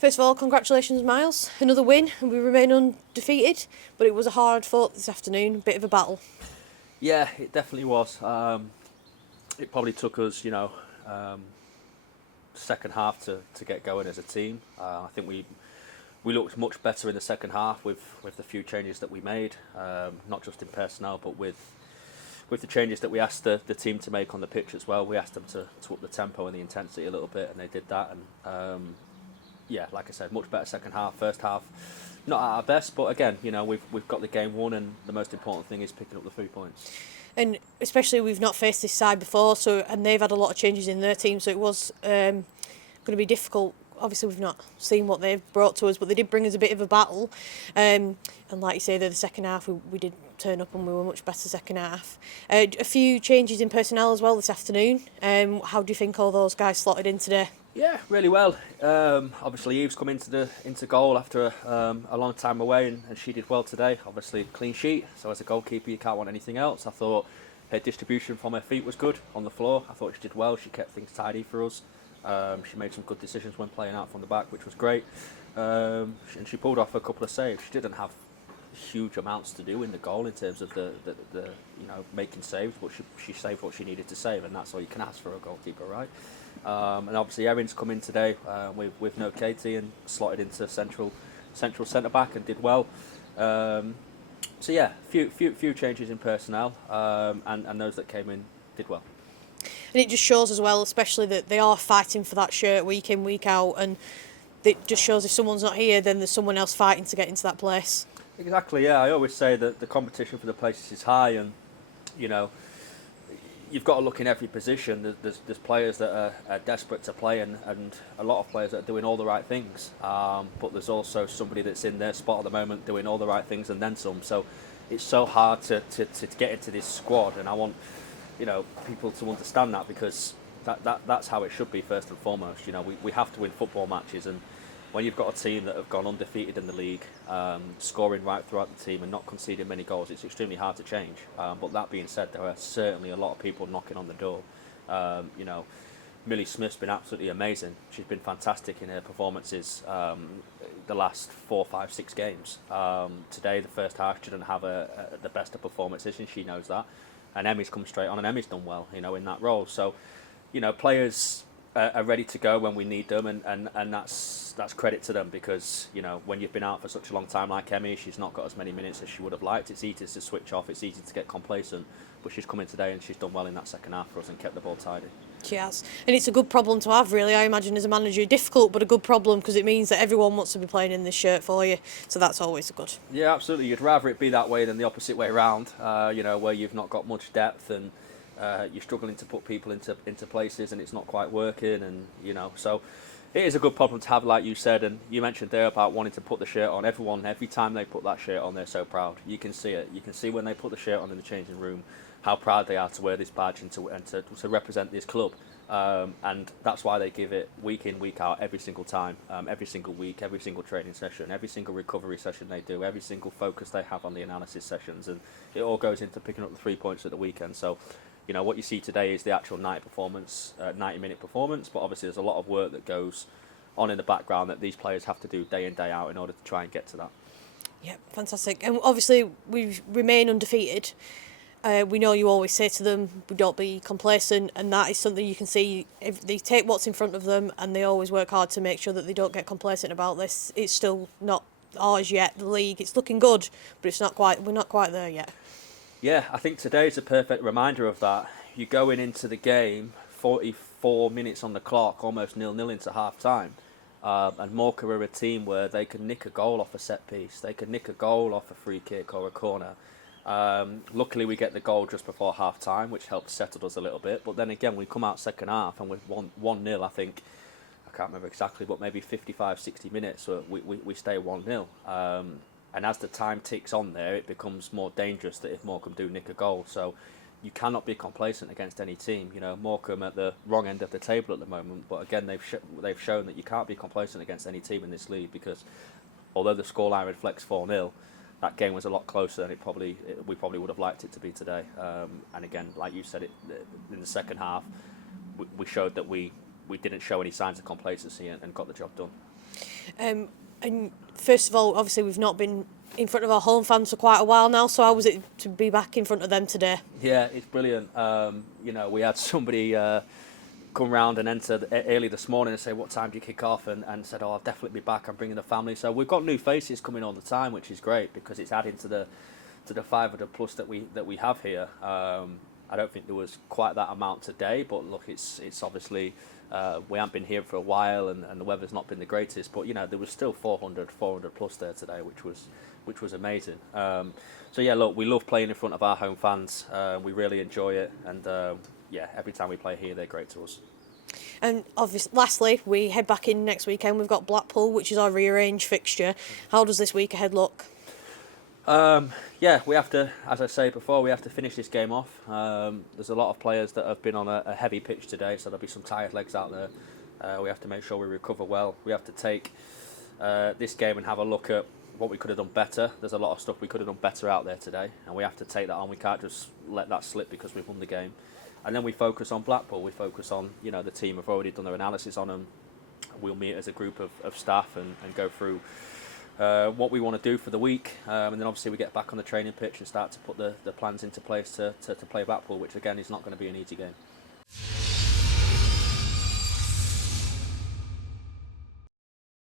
First of all, congratulations, Miles. Another win, and we remain undefeated. But it was a hard fought this afternoon, bit of a battle. Yeah, it definitely was. It probably took us, second half to get going as a team. I think we looked much better in the second half with the few changes that we made, not just in personnel, but with the changes that we asked the team to make on the pitch as well. We asked them to up the tempo and the intensity a little bit, and they did that. And yeah, like I said, much better second half. First half, not at our best, but again, we've got the game won, and the most important thing is picking up the 3 points. And especially we've not faced this side before, and they've had a lot of changes in their team, so it was going to be difficult. Obviously, we've not seen what they've brought to us, but they did bring us a bit of a battle. And like you say, the second half, we did turn up and we were much better second half. A few changes in personnel as well this afternoon. How do you think all those guys slotted in today? Yeah, really well. Obviously, Eve's come into goal after a long time away, and she did well today. Obviously, clean sheet. So as a goalkeeper, you can't want anything else. I thought her distribution from her feet was good on the floor. I thought she did well. She kept things tidy for us. She made some good decisions when playing out from the back, which was great. And she pulled off a couple of saves. She didn't have huge amounts to do in the goal in terms of the making saves, but she saved what she needed to save, and that's all you can ask for a goalkeeper, right? And obviously Erin's come in today with no Katie and slotted into central centre back and did well. So yeah, few changes in personnel, and those that came in did well. And it just shows as well, especially that they are fighting for that shirt week in, week out, and it just shows if someone's not here, then there's someone else fighting to get into that place. Exactly, yeah. I always say that the competition for the places is high, and you've got to look in every position. There's players that are desperate to play, and a lot of players that are doing all the right things. But there's also somebody that's in their spot at the moment doing all the right things and then some. So it's so hard to get into this squad, and I want people to understand that, because that's how it should be first and foremost. We have to win football matches, and when you've got a team that have gone undefeated in the league, scoring right throughout the team and not conceding many goals, it's extremely hard to change. But that being said, there are certainly a lot of people knocking on the door. MYLES Smith's been absolutely amazing. She's been fantastic in her performances the last 4, 5, 6 games. Today, the first half, she didn't have the best of performances, and she knows that. And Emmy's come straight on, and Emmy's done well, in that role. So, players are ready to go when we need them, and that's credit to them, because when you've been out for such a long time like Emmy, she's not got as many minutes as she would have liked. It's easy to switch off, it's easy to get complacent, but she's come in today and she's done well in that second half for us and kept the ball tidy. She has, and it's a good problem to have, really. I imagine as a manager, difficult but a good problem, because it means that everyone wants to be playing in this shirt for you, so that's always good. Yeah, absolutely. You'd rather it be that way than the opposite way around, where you've not got much depth and you're struggling to put people into places and it's not quite working, and so it is a good problem to have, like you said. And you mentioned there about wanting to put the shirt on. Every time they put that shirt on, they're so proud. You can see it. You can see when they put the shirt on in the changing room how proud they are to wear this badge and to represent this club. And that's why they give it week in, week out, every single time, every single week, every single training session, every single recovery session they do, every single focus they have on the analysis sessions, and it all goes into picking up the 3 points at the weekend. So what you see today is the actual 90-minute performance, but obviously there's a lot of work that goes on in the background that these players have to do day in, day out in order to try and get to that. Yeah, fantastic. And obviously we remain undefeated. We know you always say to them, don't be complacent, and that is something you can see. If they take what's in front of them and they always work hard to make sure that they don't get complacent about this, it's still not ours yet, the league. It's looking good, but we're not quite there yet. Yeah, I think today is a perfect reminder of that. You're going into the game, 44 minutes on the clock, almost 0-0 into half-time. And Morecambe are a team where they can nick a goal off a set piece. They can nick a goal off a free kick or a corner. Luckily, we get the goal just before half-time, which helped settle us a little bit. But then again, we come out second half and with 1-0, I think, I can't remember exactly, but maybe 55, 60 minutes, so we stay 1-0. And as the time ticks on there, it becomes more dangerous that if Morecambe do nick a goal. So you cannot be complacent against any team. Morecambe at the wrong end of the table at the moment, but again, they've shown that you can't be complacent against any team in this league, because although the scoreline reflects 4-0, that game was a lot closer than we probably would have liked it to be today. And again, like you said, in the second half, we showed that we didn't show any signs of complacency and got the job done. And first of all, obviously we've not been in front of our home fans for quite a while now, so how was it to be back in front of them today? Yeah, it's brilliant. We had somebody come round and enter early this morning and say, what time do you kick off? And said, oh, I'll definitely be back. I'm bringing the family. So we've got new faces coming all the time, which is great because it's adding to the 500 plus that we have here. I don't think there was quite that amount today, but look, it's obviously we haven't been here for a while and the weather's not been the greatest. But there was still 400 plus there today, which was amazing. So yeah, look, we love playing in front of our home fans. We really enjoy it, and every time we play here, they're great to us. And obviously, lastly, we head back in next weekend. We've got Blackpool, which is our rearranged fixture. How does this week ahead look? We have to, as I say before, we have to finish this game off. There's a lot of players that have been on a heavy pitch today, so there'll be some tired legs out there. We have to make sure we recover well. We have to take this game and have a look at what we could have done better. There's a lot of stuff we could have done better out there today, and we have to take that on. We can't just let that slip because we've won the game. And then we focus on Blackpool. We focus on, the team have already done their analysis on them. We'll meet as a group of staff and go through what we want to do for the week. And then obviously we get back on the training pitch and start to put the plans into place to play Blackpool, which again is not going to be an easy game.